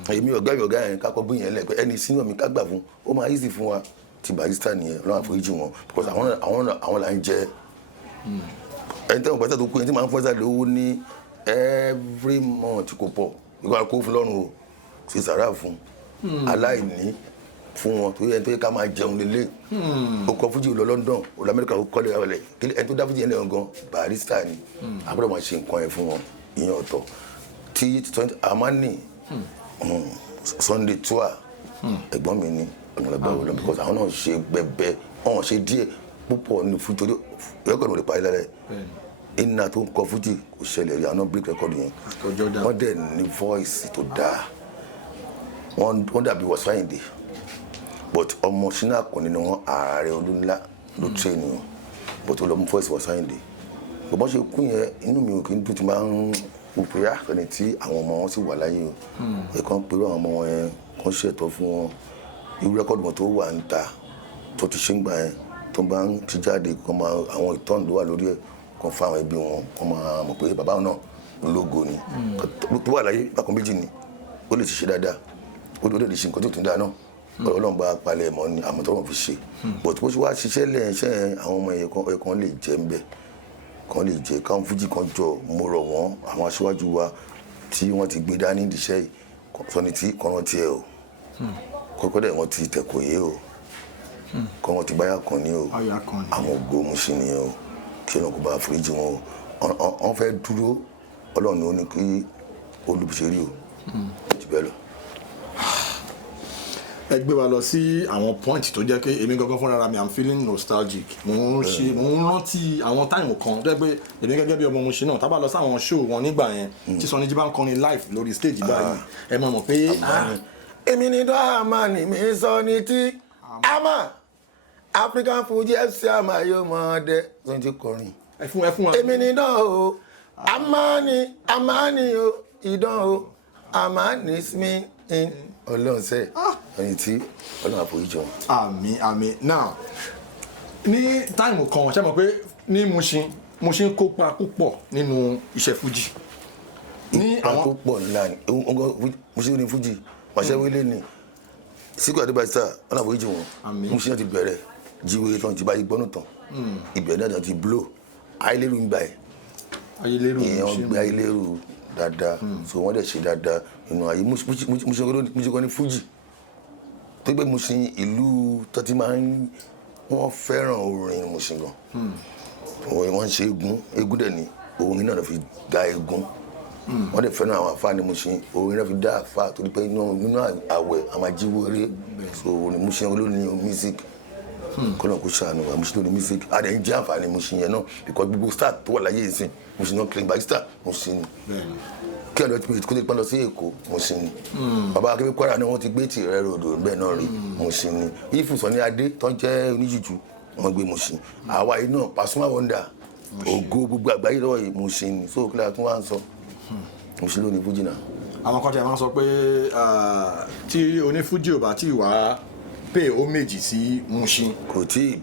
èmi ọ̀gá yẹn kákọ́ bí yẹn lẹ̀ pé ẹni sínú mi ká gbà fún ó máa easy fún wa ti Barrister nìyẹn lọ́wọ́ àforíjì wọn because àwọn là ń jẹ ẹni tẹ́wọ̀n pẹ́sà tó kú ẹni tí máa ń fún ẹ̀sà lówó ní every month kò pọ̀ ìgbà kó fún lọ́rùn o ṣe sàrà fún aláìní fún wọn torí ẹni tó yẹ ká máa jẹun lélẹ̀ ó kọ fújì lọ London ó lọ Amẹ́ríkà ó kọ́lé ọ̀lẹ̀ ẹni tó dá fújì yẹn lẹ́yìn gan barista ni a gbọ́dọ̀ máa ṣe nǹkan yẹn fún wọn ìyẹn ọ̀tọ̀ tí Amani Sunday tour ẹ̀gbọ́n mi ni ọ̀nàlẹ́gbẹ́ wọlé because àwọn náà ṣe bẹ́ẹ̀ ọ̀hún ṣe díẹ̀ púpọ̀ ní fújì torí rẹ́kọ̀dù rẹ̀ parí lálẹ́ iná tó ń kọ fújì kò ṣẹlẹ̀ rí àwọn break rẹ́kọ̀dù yẹn wọ́n dẹ̀ ní voice tó dáa wọ́n dàbí Wasiu Ayinde but ọmọ Ṣínà Àkànní ni wọ́n ààrẹ Olúnlá ló train wọn but ó lọ mú voice Wasiu Ayinde bó ṣe kú yẹn inú mi ò kí n dùn ti máa ń òpè àfẹnì tí àwọn ọmọ wọn sì wà láyé o ẹ̀kan pẹ̀lú àwọn ọmọ wọn yẹn kan ṣètò fún wọn irú rẹ́kọ̀dù wọn tó wà ń ta tó ti ṣe ń gbà yẹn tó bá ń ti jáde kó máa àwọn ìtọ́nù tó wà lórí ẹ̀ kan fún àwọn ẹbí wọn kó máa mọ̀ pé bàbá náà lógo ni tó wà láyé bákan méjì ni ó lè ṣiṣẹ́ dáadáa ó lè ṣe nǹkan tó tún dáa náà Ọlọ́run bá palẹ̀ mọ́ ni àmọ́ tọ́wọ́n fi ṣe but bó ṣe wá ṣiṣẹ́ lẹ́yìn àwọn ọmọ ẹ̀yẹ kan lè jẹ́ ń bẹ̀ kan lè jẹ́ káwọn fújì kan jọ mo rọ̀ wọ́n àwọn aṣíwájú wa tí wọ́n ti gbé dání ìdíṣẹ́ yìí sọni tí kan rántí ẹ o kọ́kọ́ dẹ̀ wọ́n ti tẹ̀kọ̀ yé o kọ́ wọ́n ti báyà kan ní o àwọn ògo Mùṣín nìyẹn o kí Ọlọ́run kó bá foríjì wọn o wọ́n fẹ́ dúró Ọlọ́run ni ó ní kí olùbùṣẹ́rí o jù bẹ́ẹ̀ lọ. ẹ gbé wa lọ sí àwọn point tó jẹ́ pé èmi gangan fúnra mi I'm feeling nostalgic mo ń rántí àwọn táìmù kan tó jẹ́ pé èmi gẹ́gẹ́ bí ọmọ Mùṣín náà tá bá lọ sí àwọn show wọn nígbà yẹn tí Sunny Jí bá ń kọrin live lórí stage báyìí ẹ máa mọ̀ pé èmi ni dọ́ Amani mi sọ ní tí ama African Fuji FC ama yóò mọ ọdẹ tó ti kọrin ẹ fún wa èmi ni dọ́ o Amani o idán o Amani mi Ọlọ́run sẹ ẹni tí Ọlọ́run àforíjì wọn. àmín now ní táìmù kan ṣe mọ̀ pé ní Mùṣín kópa púpọ̀ nínú iṣẹ́ fújì. ní àwọn púpọ̀ ńlá ni Mùṣín ní fújì Màṣẹ́wélé ni Síkírù Adébáyọ̀ Ọlọ́run àforíjì wọn Mùṣín náà ti bẹ̀rẹ̀ jíwèé tán jíbáyé gbọ́nù tán ìbẹ̀rẹ̀ náà ti blow Ayélérú ń gbà ẹ̀ ìyẹn gbé Ayélérú dáadáa so wọ́n dẹ̀ ṣe dáadáa nínú ayé Mùṣín kan ní fújì tó gbé Mùṣín ìlú tó ti máa ń wọ́n fẹ́ràn orin Mùṣín gan wọ́n ń ṣe eégún dẹ̀ ní orin náà fi dá eégún wọ́n dẹ̀ fẹ́ràn àwọn àfáà ní Mùṣín orin náà fi dá àfáà torí pé nínú àwẹ̀ àmàjíwèrè so orin Mùṣín ló ní music kọ́nà kó ṣàánú wa Mùṣín ló ní music adẹ̀ ń jẹ́ àǹfààní Mùṣín yẹn náà because gbogbo star tó wà láyé ìsìn Mùṣín náà kiri barista Mùṣín kí ọ̀dọ̀ tí kò tó pẹ́ lọ sí Èkó Mùṣín ni bàbá akébé Kwara náà wọ́n ti gbé tìrẹ ròdò bẹ́ẹ̀ náà rí Mùṣín ni ìfùsọ̀ ní adé tó ń jẹ́ oníjìjú wọ́n gbé Mùṣín àwa yìí náà Pasuma Wonder ògo gbogbo àgbáyé lọ́wọ́ yìí Mùṣín ni so kílẹ̀ tún wá ń sọ Mùṣín ló ní fújì náà. àwọn kan tí a máa ń sọ pé tí onífújì ò bá tí wàá pay homage sí Mùṣín kò tí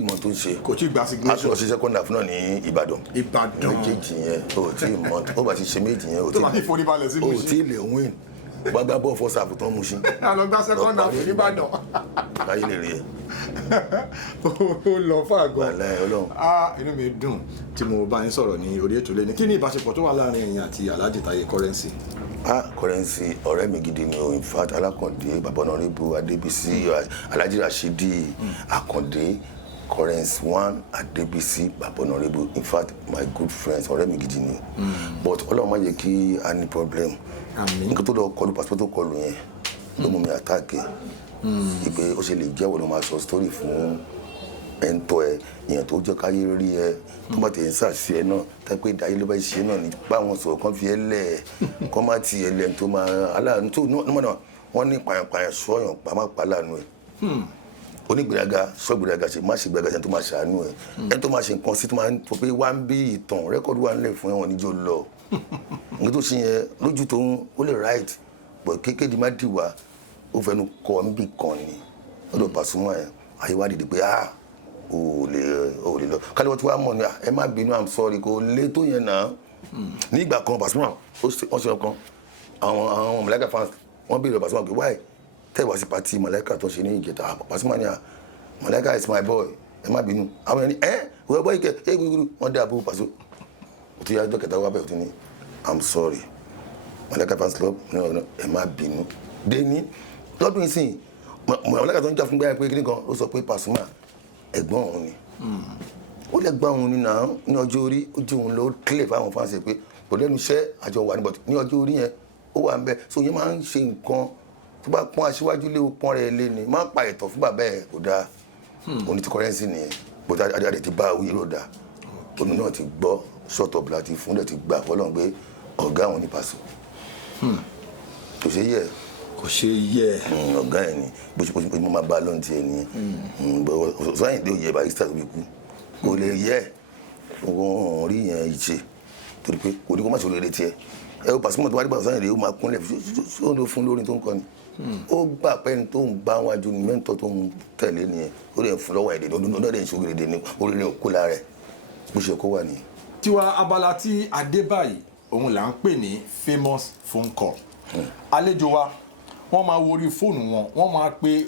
mọ tó ń ṣe kò tí gba signation aṣọ ṣiṣẹ́ kọ́ńdà fún náà ní Ìbàdàn méjèèjì yẹn o tí mọ ó bá ti ṣe méjì yẹn o tí lè win gbàgbà bọ́ fọ́sà àbùtán Mùṣín àlọ́gbà second half ní Ìbàdàn káyé lè rí ẹ. ó lọ fún àgọ́ Ọlọ́run inú mi dùn tí mo bá yín sọ̀rọ̀ ní orí ètò lẹ́ni kí ni ìbáṣepọ̀ tó wà láàrin ẹ̀yin àti Alhaji Taye Currency. Currency ọ̀rẹ́ mi gidi ni o in fact Alákàndé Bàbá Honorable Adébísí Alhaji Rashidi Àkàndé Currency one Adébísí Bàbá Honorable in fact my good friends ọ̀rẹ́ mi gidi ni but Ọlọ́run má jẹ́ kí a ní problem nǹkan tó lọ kọlu pàṣípò tó kọlu yẹn ló mú mi àtàkì ìpè ó ṣe lè jẹ́wọ́ ló máa sọ story fún ẹ̀ńtọ́ ẹ ìyẹn tó jẹ́ káyé rí ẹ tó bá tẹ̀ ń sàṣì ẹ náà tẹ́pẹ́ ìdáyé ló bá ṣe náà ní báwọn sọ̀rọ̀ kan fi ẹ lẹ̀ kọ́ má ti ẹ lẹ́nu tó máa aláàánú tó náà wọ́n ní pààyàn sọ́yàn pàmàpà láàánú ẹ onígbèrágà sọ́gbèrágà ṣe má ṣe gbèrágà ṣe tó máa ṣàánú ẹ ẹni tó máa ṣe nǹkan sí tó máa ń tó pé wá ń bí ìtàn rẹ́kọ̀dù wà nílẹ̀ fún ẹ̀wọ̀n níjó lọ nǹkan tó ṣe yẹn lójú tó ń ó lè right but kékeré má dìwà ó fẹnu kọ níbì kan ni lọ́dọ̀ Pasuma yẹn ayé wá dìde pé o lè lọ kálí wọ́n ti wá mọ̀ ní ẹ má bínú I'm sorry kò lè tó yẹn náà ní ìgbà kan Pasuma wọ́n ṣe ọkàn àwọn Màláíkà fans wọ́n béèrè Pasuma pé why tẹ́ wá sí pati Màláíkà tó ṣe ní ìjẹta Pasuma ní Màláíkà is my boy ẹ má bínú àwọn ẹni wọ́n bọ́ ike wọ́n dé àbúrò Paso òtún yá ọjọ́ kẹta wá bẹ̀ òtún ní I'm sorry Mọ̀lẹ́ka fans club ẹ má bínú dé ní lọ́dún yìí sìn Mọ̀lẹ́ka tó ń jà fún gbáyà pé kíní kan ó sọ pé Pasuma ẹ̀gbọ́n òun ni ó lè gbá òun nínú àwọn ní ọjọ́ orí ó jẹ́ òun ló clear fáwọn fans pé kò lẹ́nu iṣẹ́ àjọ wà níbọ̀ ní ọjọ́ orí yẹn ó wà ń bẹ so yẹn máa ń ṣe nǹkan tó bá pọ́n aṣíwájú lé o pọ́n rẹ̀ lé ni má pa ẹ̀tọ́ fún bàbá ẹ̀ kò dáa òní ti kọ́rẹ́nsì nìyẹn bóta adé ti bá awúyé ló dáa òun náà ti gbọ́ sọ́tọ̀ bìlà ti fún dẹ̀ ti gbà fọlọ́n pé ọ̀gá àwọn ní Paso kò ṣe yẹ ọ̀gá ẹ̀ ni bó ṣe mo máa bá lọ́n ti ẹ̀ nìyẹn sọ́yìn tó yẹ Barrister tó fi kú kò lè yẹ òun rí yẹn ìṣe torí pé kò ní kó má ṣe olóore tiẹ̀ ẹ ó Pasuma tó wá nígbà sọ́yìn rèé ó máa kúnlẹ̀ ó ló fún lórí tó ń kọ́ ni ó gbà pẹ́ni tó ń bá wájú ní mẹ́ńtọ́ tó ń tẹ̀lé nìyẹn ó lè fún lọ́wọ́ èdè lọ́dọ̀ ìṣòro èdè ní orílẹ̀ òkú lára ẹ̀ bó ṣe kó wà nìyẹn. Tiwa abala tí adé báyìí òun là ń pè ní famous phone call àlejò wa wọ́n máa wo orí fóònù wọn wọ́n máa pe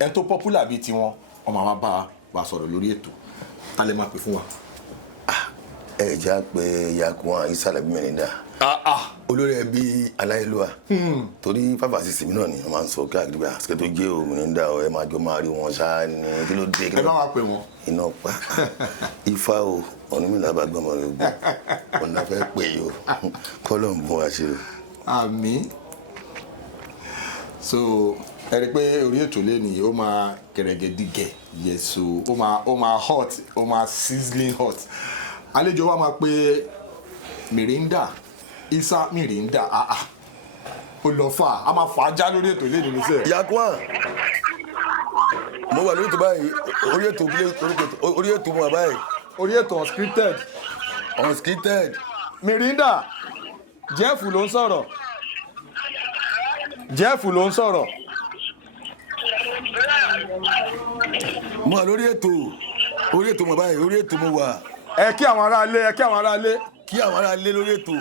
ẹni tó popular bíi tiwọn wọ́n máa bá wa sọ̀rọ̀ lórí ètò ta lè máa pè fún wa. ẹ já pé Yakuwan Isalabi Mẹ́rìndà olórí ẹbí aláìlúwa torí fáfà sí sinmi náà ni wọ́n máa ń sọ káàkiri bá ṣe tó jẹ́ òmìnira ẹ máa jọ máa rí wọn ṣáá ní kí ló dé. ẹ bá wa pè wọn. iná pa ifá o Ọ̀rúnmìlà bá gbọ́mọ rẹ gbọ́ ọ̀nà fẹ́ pè yìí o kọ́lọ̀ ń bọ́ àṣírí. àmín. so ẹ rí i pé orí ètò lẹ́nìí ó máa kẹ̀rẹ̀gẹ̀dígẹ̀ yẹ̀sọ ó máa hot ó máa sizzling hot àlejò wa máa pe Mẹ́rìndà Isa Mẹ́rìndà ó lọ fà á máa fà á já lórí ètò lẹ́nìí níṣẹ́. Yakuwan mo wà lórí ètò báyìí orí ètò mo wà báyìí. orí ètò unscripted. unscripted. Mẹ́rìndà Jẹ́ẹ̀fù ló ń sọ̀rọ̀ Jẹ́ẹ̀fù ló ń sọ̀rọ̀. mo wà lórí ètò mo báyìí orí ètò mo wà. ẹ kí àwọn aráalé kí àwọn aráalé lórí ètò.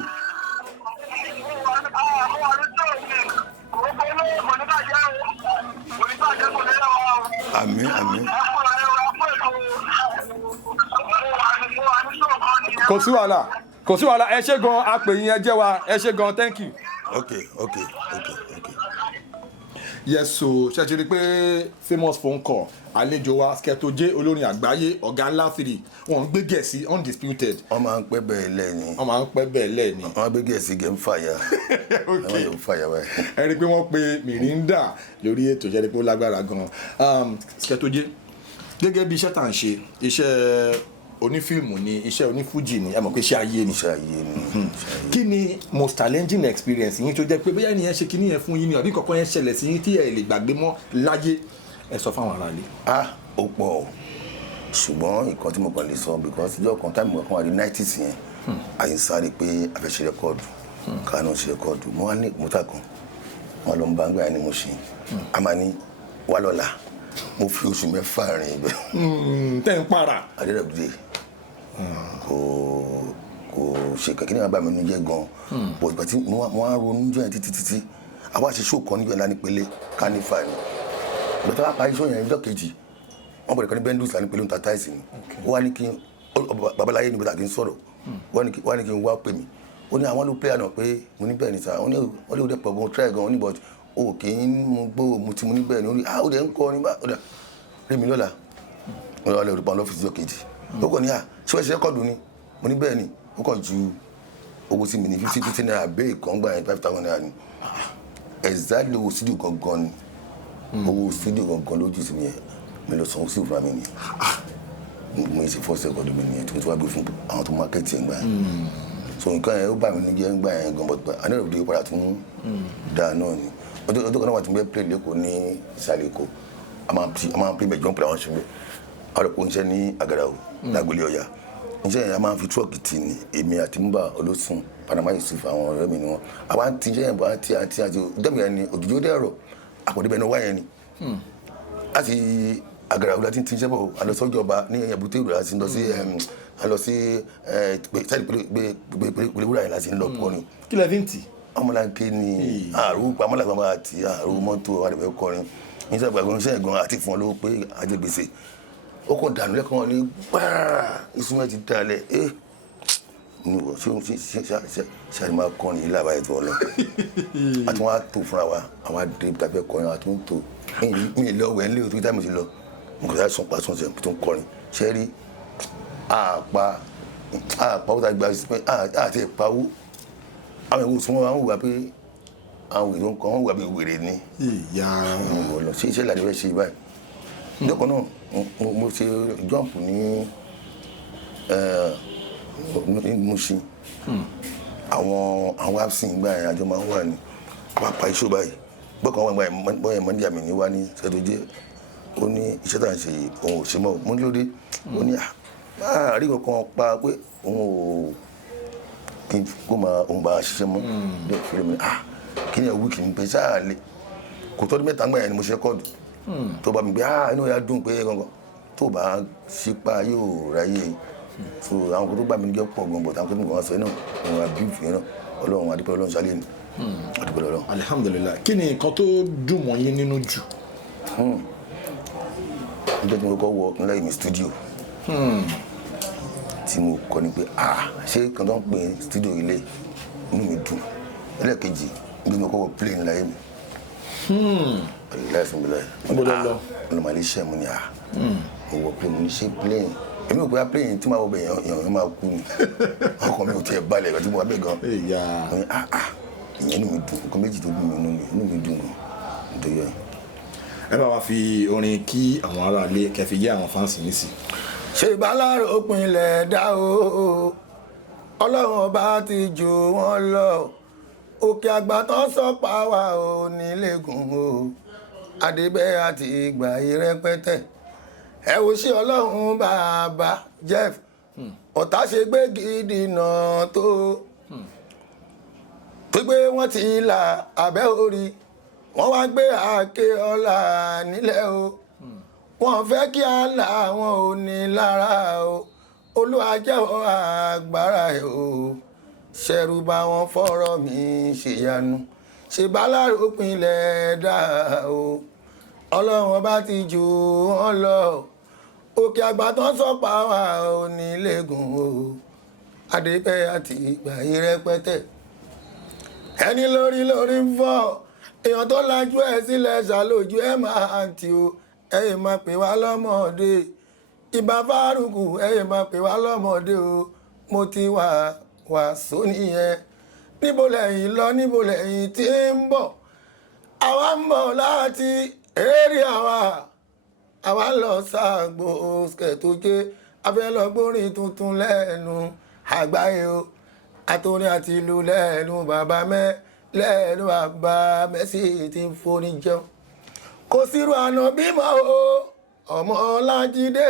àmín. kò sí wàhálà ẹ ṣé gan apèyìn ẹ jẹ́ wa ẹ ṣé gan thank you. okay. yes so ṣe ti rí pé famous phone call àlejò wa Sketto J olórin àgbáyé ọ̀gá ńlá fìdí wọn ń gbé Gẹ̀ẹ́sì undisputed. wọ́n máa ń pẹ́ bẹ́ẹ̀ lẹ́ni. wọ́n gbé Gẹ̀ẹ́sì gẹ̀ ń fàyà. okay ń fàyà báyìí. ẹ rí i pé wọ́n pe Mẹ́rìndà lórí ètò ìṣẹ́ pé ó lágbára gan-an. Sketto J gẹ́gẹ́ bí iṣẹ́ tá à ń ṣe iṣẹ́ onífíìmù ni iṣẹ́ onífújì ni ẹ mọ̀ pé iṣẹ́ ayé ni. kí ni most challenging experience yín tó jẹ́ pé bóyá ènìyàn ṣe kíní yẹn fún yín ni àbí kankan yẹn ṣẹlẹ̀ sí yín tí ẹ lè gbàgbé mọ́ láyé ẹ sọ fáwọn aráàlú. ó pọ̀ ṣùgbọ́n nǹkan tí mo kàn lè sọ because ìjọ kan táìmù kan wà ní 90s yẹn àyè sáré pé a fẹ́ ṣe rẹ́kọ́ọ̀dù káà náà ṣe rẹ́kọ́ọ̀dù mo wá ní ìmúta kan wọn ló ń bá ń gbà ní mo ṣe a máa ní wá lọ́la mo fi oṣù mẹ́fà rìn ibẹ̀. tẹ́ ń para. adérẹ́bùdé kò ṣe kẹ̀kẹ́ nígbà bá mi níjẹ́ gan-an bó ìgbà tí mo wá ronú jẹ́ títí àwa ṣe ṣó kan níjọ́ ńlá nípele kánífà ni ìgbà tó wá parí ṣó yẹn ọjọ́ kejì wọ́n bẹ̀rẹ̀ kan ní bendus nípele níta táìsì ni ó wá ní kí babaláyé níbi tàbí sọ̀rọ̀ wá ní kí n wá pè mí ó ní àwọn ló pléyà náà pé mo ní bẹ́ẹ̀ ni sáà ó ní wọ́n lè dẹ́pọ̀ gan try gan ó ní but o kì í mú gbó mo ti mo ní bẹ́ẹ̀ ni ó ní ó dẹ̀ ń kọ́ ní bá ó dà rí mi lọ́la mo lọ́ọ́ lè rí pa lọ́fíìsì ọjọ́ kejì ó kàn ní ṣé wọ́n ṣe rẹ́kọ̀dù ni mo ní bẹ́ẹ̀ ni ó kàn ju owó sí mi ní 50 naira bẹ́ẹ̀ kan gbà yẹn 5,000 naira ni exactly owó studio gangan ni owó studio gangan lójú sí mi yẹn mi lọ sanwó sí òfurufú mi ni mo ṣe first record mi nìyẹn tí mo ti wá gbé fún àwọn tó market yẹn gbà yẹn so nǹkan yẹn ó bá mi ní jẹ́ gbà yẹn gan but another day padà tún dáa náà ni ọjọ́ kan náà wà tí mo bẹ́ play lẹ́kọ̀ọ́ ní ìsàlẹ̀ èkó a máa ń play bẹ̀ jọ́n play àwọn ṣùgbọ́n àwọn ọ̀pọ̀ iṣẹ́ ní àgàrà o lágbélé ọ̀yà iṣẹ́ yẹn a máa ń fi truck tì ní èmi àti mbà olóṣùn Panama Yusuf àwọn ọ̀rẹ́ mi ni wọn àwa ti iṣẹ́ yẹn bọ̀ àti ìjọba yẹn ni òjòjò dẹ̀rọ̀ àpòdébẹ̀ náà wáyẹn ni láti àgàrà òwúrọ̀ tí ń ti iṣẹ́ bọ̀ àlọ́sọ́jọba ní ẹ̀bùté ìrora àti lọ sí àlọ́ sí sáìdì pèlébúrà yẹn láti ń lọ kọrin. kí lẹ fi ń tì. ọmọlanke ni àrùn pamọ́làgbọ́n àti àrùn mọ́tò àdìbẹ́ kọrin iṣẹ́ ìgbàgbọ́n iṣẹ́ ìgbọ́n àti fún ọ lówó pé ajẹ́gbèsè ó kàn dànù lẹ́kọ̀ọ́ wọn ní gbáà ìsúnmọ́ ti dalẹ̀ ní wọ́n ṣe máa kọrin yìí lábàá ètò ọlọ́ àti wọ́n á tó fúnra wa àwọn adé tàbí ẹ̀kọrin àti wọ́n tó mí lọ wẹ̀ nílé òtún táìmù sí lọ nǹkan tá a sọ pa sọ̀nsẹ̀ tó ń kọrin ṣe rí àpá ó ta gba àti ìpawó àwọn ìwò súnmọ́ àwọn ìwà pé àwọn ìwé nǹkan wọn wà bí wèrè ni ìwọ lọ ṣe iṣẹ́ ìlànà ìfẹ́ ṣe báyìí lẹ́kọ̀ọ́ náà mo ṣe jọ́ǹpù ní Mushin àwọn absin gbà yẹn àjọ máa ń wà ní pápá iṣó báyìí gbọ́kàn wọn gbà yẹn mọ́ndíà mi ní wá ní sẹ́dọ̀jẹ́ ó ní iṣẹ́ tá à ń ṣe òun ò ṣe mọ́ mo ní lóde ó ní àárín kankan pa pé òun ò kí n kó máa òun bá ṣiṣẹ́ mọ́ lé ìfúnlẹ̀ mi kí ni ẹ̀wù kì í pè sáà lé kò tọ́dún mẹ́ta gbà yẹn ni mo ṣe kọ́ọ̀dù tó bá mi gbé inú ya dùn pé gangan tó bá ṣípa yóò ráyè so àwọn kò tó gbà mí níjọ́ pọ̀ gan bọ̀ táwọn kò tó gbà wọn sọ náà òun àbí ìfìyàn náà ọlọ́run adúpẹ́ ọlọ́run ṣálẹ̀ ni adúpẹ́ ọlọ́run. alihamudulilayi kí ni nǹkan tó dùn mọ́ yín nínú jù. níjọ́ tí mo kọ́ wọ nílẹ̀ mi studio tí mo kọ́ ni pé ṣé kan tó ń pè studio ilé inú mi dùn ẹlẹ́ẹ̀kejì níbi mo kọ́ wọ plane láyé mi lẹ́sìn mi lẹ́yìn ọlọ́mọ ilé iṣẹ́ mu ni mo wọ plane mo ní ṣe plane èmi ò gbé plane tí máa wọ bẹ èèyàn máa kú ni ọkàn mi ò tiẹ̀ balẹ̀ ìgbà tí mo wà bẹ́ẹ̀ gan mo ní ìyẹn inú mi dùn nǹkan méjì tó dùn mí inú mi dùn gan nítorí ẹ̀. ẹ bá wa fi orin kí àwọn aráalé kẹfì yé àwọn fáǹsì nísì. ṣe ìbálòrò òpinlẹ̀ dá o ọlọ́run ọba ti jù wọ́n lọ òkè àgbà tán sọ́pà wà ò nílẹ̀gùn o adébẹ́ àti ìgbà ìrẹpẹtẹ ẹ wò sí ọlọ́run bàbá Jeff ọ̀tá ṣe gbé gidi náà tó gbé wọ́n ti là abẹ́ orí wọ́n wá gbé àáké ọlá nílẹ̀ o wọ́n fẹ́ kí àlà wọn ò ní lára o Olúwa jẹ́wọ́ agbára ẹ̀ o ṣẹ̀rù bá wọn fọ́rọ̀ mi ṣèyanu ṣe bálárò pinlẹ̀ dá o ọlọ́run ọba ti jù wọ́n lọ òkè àgbà tán sọ́pà wà ò nílẹ̀gùn o adébẹ́ àti ìgbà ìrẹpẹtẹ ẹni lórí ń fọ́ èèyàn tó lajú ẹ̀ sílẹ̀ ṣàlójú ẹ̀ máa tì o ẹ̀yìn máa pè wá lọ́mọdé ìbá fárúkù ẹ̀yìn máa pè wá lọ́mọdé o mo ti wà sóní yẹn níbo lẹ́yìn lọ níbo lẹ́yìn tí ń bọ̀ àwa ń bọ̀ láti èrè àwa lọ sáàgbó skẹ̀tójé afẹ́lọ́gbórin tuntun lẹ́nu àgbáyé o àtòrin àti ìlú lẹ́nu bàbá lẹ́nu bàbá Mercy ti ń forí jẹun kò sírò àná bímọ o ọmọ Ọlájídé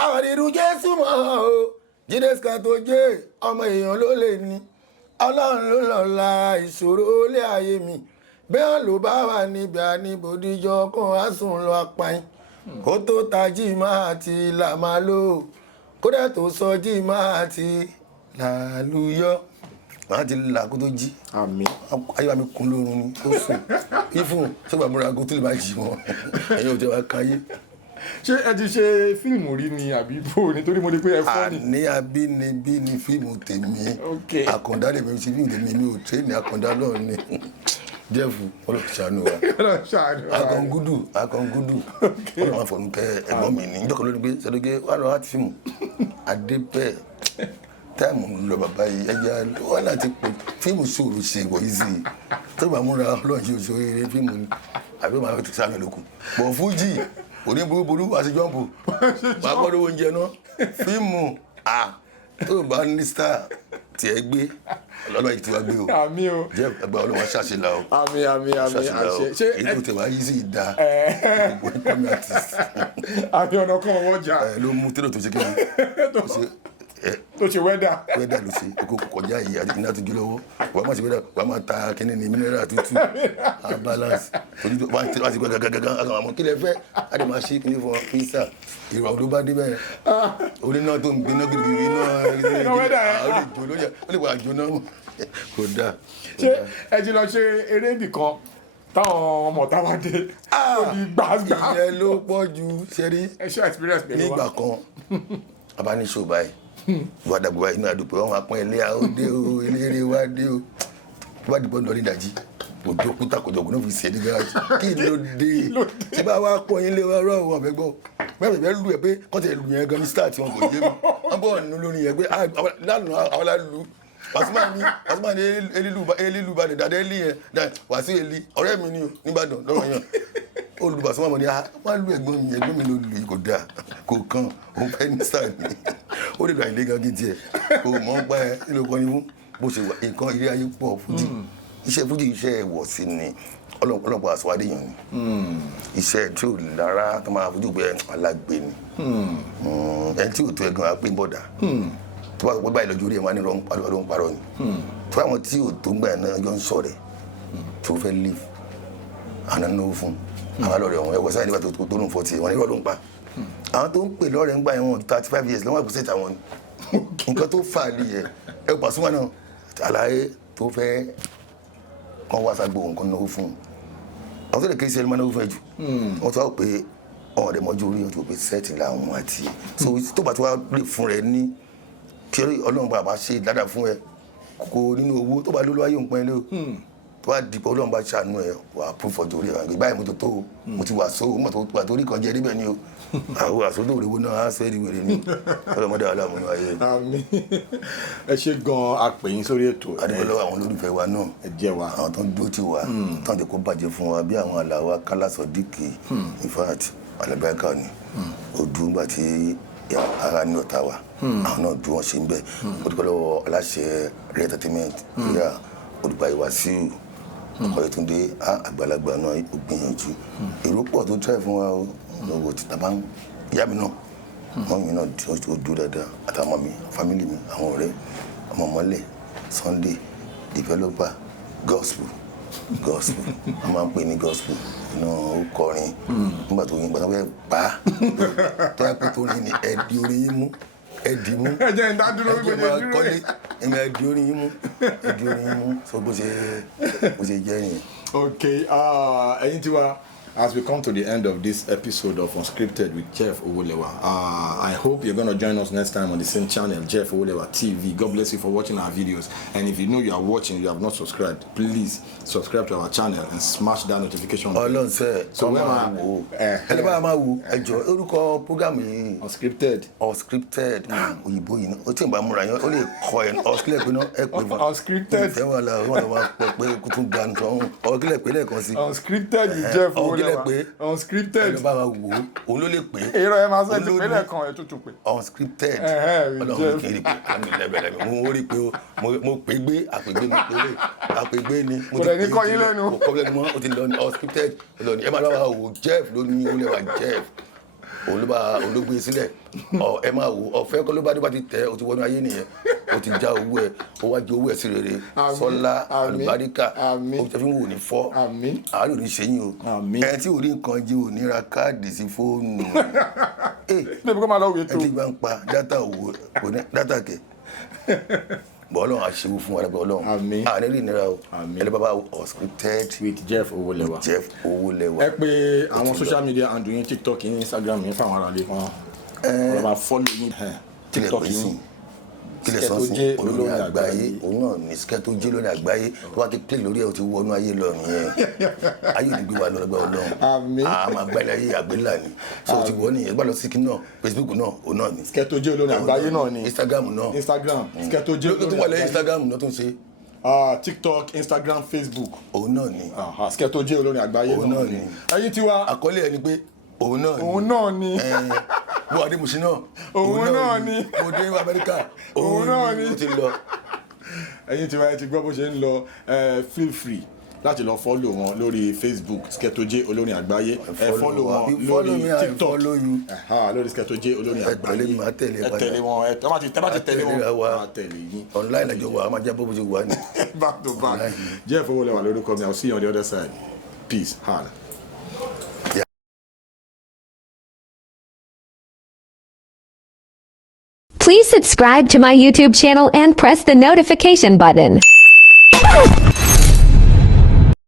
àwọn ìrú Jésù mọ́ o Jídé skẹ̀tójé ọmọ èèyàn ló lè ní ọlọ́run ló lọ́la ìṣòro lé ayé mi bẹ́ẹ̀ ló bá wà níbi àníbòdíjọ́ kan á sùn lọ apáyín kó tó tají máa ti là máa lò kó dẹ̀ tó sọjí máa ti làlùyọ máa ti là kó tó jí àmín ayé wa mi kún lórun ni ó sùn ìfún ṣọgbà múra kó tó lè máa jí wọn ẹ̀yin ò tẹ́ wá káyé. ṣé ẹ ti ṣe fíìmù rí ni àbí bò nítorí mo lè pé ẹ fọ́ ni. àní abínibí ni fíìmù tèmi àkàndá lè mi ṣe fíìmù tèmi mi ò tẹ́ ní àkàndá náà ni jẹ́fù ọlọ́ṣàánú wa akọ̀ngúdù ọlọ́run àfọ̀nùkẹ́ ẹ̀gbọ́n mi ní ìjọkọ̀ lórí pé sẹ́dọ̀gẹ́ wà lọ́wọ́ àti fíìmù adébẹ́ táìmù lọ bàbá yìí ẹja wà láti pè fíìmù ṣòro ṣe wọ̀ yìí sí tó bá múra ọlọ́run ṣe òṣèré eré fíìmù ni àbí màá fi sáàmì lókun bọ̀ fújì òní burúburú wá sí jọ́ǹpù wà á kọ́dọ̀ oúnjẹ náà fíìmù tó bá ní star tiẹ̀ gbé ọlọ́run yìí ti wá gbé o àmín o jẹ́ ẹgbẹ́ ọlọ́run ṣàṣìlá o àmín àṣẹ ṣe èyí tó tẹ̀ wá yìí sì da gbogbo income artist àmì ọ̀nà kan wọ́n jà ló mú tẹ́lẹ̀ tó ṣe kí tó ṣe wẹ́dà ló ṣe kókó kọjá yìí àti iná tó jù lọ́wọ́ wà á máa ṣe wẹ́dà wà á máa ta kínní ní mineral tútù à balance torí wà á ti gbọ́ gàgàgàgà àwọn àmọ́ kí lẹ fẹ́ á lè máa ṣe kínní fún ọ pizza ìrọ̀ ló bá dé bẹ́ẹ̀ orí náà tó ń gbiná gidigidi iná wẹ́dà ó lè wà jóná kò dáa. ṣé ẹ ti lọ ṣe eré ibì kan táwọn ọmọ táwa dé ó di gbàgbà. ìyẹn ló pọ̀ ju ṣẹ́rí ẹ ṣe experience pẹ̀lú wa. nígbà kan abáníṣó báyìí ìwádàgbọ́ báyìí inú àdúgbò wọn máa pọ́n ilé àódé o eléré wa dé o ìwádìí lọ ní ìdajì òjò kúta kòjò ògùn náà fi ṣe ní gáràjì kí ló dé tí bá wá pọ́n yín lé wa rọ̀ wọn fẹ́ gbọ́ bẹ́ẹ̀ bẹ́ẹ̀ lù ẹ pé kọ́ńtẹ̀ lù yẹn gan ní start wọn kò yé mi wọ́n bọ̀ nínú lórí yẹn pé lánàá àwọn lálù Pasuma ni elilu ba de dade eli yẹn Wàsíù Eli ọ̀rẹ́ mi ni o nìbàdàn lọ́rọ̀ yẹn olùdó Pasuma mọ̀ ní wọ́n lu ẹ̀gbọ́n mi ló lu yìí kò dáa kò kàn òun fẹ́ ní sáà ni ó lè lọ àìlé gan kí n tiẹ̀ kò mọ̀ ń pa ẹ̀ nílò kan ní fún bó ṣe wà nǹkan ilé ayé pọ̀ fújì iṣẹ́ fújì iṣẹ́ ẹ̀wọ̀ sí ni ọlọ́pàá àṣọwádé yẹn ni iṣẹ́ tí ò lára tó máa fojú gbé alágbé ni ẹni tí ò tó ẹ̀gbọ́n á pín bọ̀dà tó bá gbọ́ báyìí lọ́jọ́ orí ẹ̀ wá ní ọdún parọ́ ni tó àwọn tí ò tó ń gbà náà jọ ń sọ rẹ̀ tó fẹ́ leave àná náà fún àwọn alọ́rẹ̀ ọ̀hún ẹ̀wọ̀ sáyẹn nígbà tó nù 40 wọn ní ọdún pa àwọn tó ń pè lọ́rẹ̀ ń gbà wọn 35 years lọ́wọ́ ìpèsè tàwọn ni nǹkan tó fà á nìyẹn ẹ Pasuma náà àlàyé tó fẹ́ kàn wá ságbó nǹkan náà fún àwọn tó lè kí sẹ́lẹ̀ máa náà fún ẹ jù wọ́n tó wá pé ọ̀rẹ́ mọ́jú orí ọjọ́ pé sẹ́ẹ̀tì làwọn àti so tó bá tó wá lè fún rẹ ní kí Ọlọ́run bá ṣe dáadáa fún ẹ kò nínú owó tó bá lóló ayé òǹpẹ́ lé o tó bá dìpọ̀ Ọlọ́run bá ṣàánú ẹ wà proof ọjọ́ orí ẹ̀ báyìí mo tó tó o mo ti wà sóò mo tó wà torí kan jẹ́ níbẹ̀ ni o àwọn àsọdọ̀ òrèwó náà á sẹ́ẹ̀dì wèrè ni ọlọ́mọdé aláàmúnú ayé. àmín ẹ ṣe gan apèyìn sórí ètò adúgbò àwọn olólùfẹ́ wa náà ẹ jẹ́ wa àwọn tó ń dúró tì wá tó ń jẹ́ kó bàjẹ́ fún wa bí àwọn Àlàó Kálá Sọ̀díkì in fact alábẹ́ẹ́kà ni odù ńgbà tí ara ní ọ̀tá wa àwọn náà dúró wọn ṣe ń bẹ̀ ó dúpẹ́ lọ́wọ́ aláṣẹ Ray Entertainment ìyá olùgbà Wàsíù Ọ̀yẹ́túndé àgbàlagbà náà ó gbìyànjú èrò pọ̀ tó tẹ́ fún wa lọ́wọ́ tí tàbá ìyá mi náà mọ́ mi náà ó dúró dáadáa àtàwọn mi fámìlì mi àwọn ọ̀rẹ́ ọmọ mọ́lẹ̀ Sunday developer gospel a máa ń pè ní gospel iná ó kọrin nígbà tó yín gbàgbé pa tó yẹ kó tó rí ni ẹ̀dì orin yín mú ẹ̀dì mú ẹ̀jẹ̀ ń dá dúró ẹ̀jẹ̀ máa kọ́lé ẹ̀mí ẹ̀dì orin yín mú ẹ̀dì orin yín mú so bó ṣe jẹ́ nìyẹn. Okay, ẹ̀yin tiwa. As we come to the end of this episode of Unscripted with Jeff Owolewa, I hope you're going to join us next time on the same channel, Jeff Owolewa TV. God bless you for watching our videos. And if you know you are watching, you have not subscribed, please subscribe to our channel and smash that notification bell. Ọlọ́run sẹ́ So where máa wò ẹni bá máa wò ẹjọ́ orúkọ program yìí Unscripted. Òyìnbó yìí ó tí ì bá múra yẹn ó lè kọ ẹ̀ ọ̀sílẹ̀ pé náà ẹ pè fún Unscripted. ìfẹ́ wọn la wọn máa pẹ pé kó tún gba nǹkan ọ̀gílẹ̀ pé lẹ́ẹ̀kan sí. Unscripted with Jeff Owolewa. Unscripted. ẹni bá máa wò ó òun ló lè pè é. Èrò ẹ máa sẹ́ ti pé lẹ́ẹ̀kan ẹ̀ tuntun pé. Unscripted with Ọlọ́run Jeff. kì í rí pé àmì lẹ́bẹ̀lẹ́bẹ̀ mo rí pé mo pè gbé àpègbè ni. Kò dẹ̀ ní kọ́ yín lẹ́nu. kò kọ́ lẹ́nu mọ́ o ti lọ ní Unscripted lọ ní ẹ máa lọ́wọ́ wò Jeff ló ní Owolewa Jeff olóògbé sílẹ̀ ẹ máa wò ọ̀fẹ́ kọ́ ló bá ti tẹ̀ o ti wọnú ayé nìyẹn o ti já owó ẹ o wá jẹ owó ẹ sí rere sọlá àlùbáríkà o ti fi ń wò ní fọ́ àárín ò ní ṣẹ́yìn o ẹ tí ò rí nǹkan jí ò ní ra káàdì sí fóònù ẹ ti gbà ń pa dátà owó kò ní dátà kẹ bọ́ọ̀lọ́run àṣewò fún wa lẹ́gbẹ̀ẹ́ Ọlọ́run àníri ìnira o ẹni bàbá Unscripted with Jeff Owolewa. ẹ pé àwọn social media handle yín TikTok yín Instagram yín fáwọn ará ilé kan ọ̀rọ̀ máa follow yín TikTok yín kílẹ̀ sọ sí olórí àgbáyé òun náà ní Skẹ́tò J lórí àgbáyé tó wá kékeré lórí ẹ̀ o ti wọnú ayé lọ nìyẹn ayé ò ní gbé wa lọ́gbà Ọlọ́run àmọ́ àgbáyé ayé àgbélà ni so o ti wọ nìyẹn gbọ́dọ̀ sí kí náà Facebook náà òun náà ni Skẹ́tò J olórí àgbáyé náà ni Instagram náà Skẹ́tò J olórí àgbáyé ló tún wà lẹ́yìn Instagram náà tó ń ṣe TikTok Instagram Facebook òun náà ni Skẹ́tò J olórí àgbáyé náà ni ẹ̀yin tiwa àkọlé ẹni pé òun náà ni bó adémùsí náà òun náà ni mo dé Amẹ́ríkà òun náà ni ó ti lọ. ẹ̀yin tí wọ́n ti gbọ́ bó ṣe ń lọ feel free láti lọ follow wọn lórí Facebook Skẹ́tò J olórin àgbáyé follow wọn lórí TikTok lórí Skẹ́tò J olórin àgbáyé ẹ tẹ̀lé wọn ẹ bá ti tẹ̀lé wọn a tẹ̀lé yín. online ẹjọ wa a máa jẹ́ bó ṣe wà ní. back to back Jeff Owolewa lórúkọ mi. I will see you on the other side. Peace. Hard. Please subscribe to my YouTube channel and press the notification button.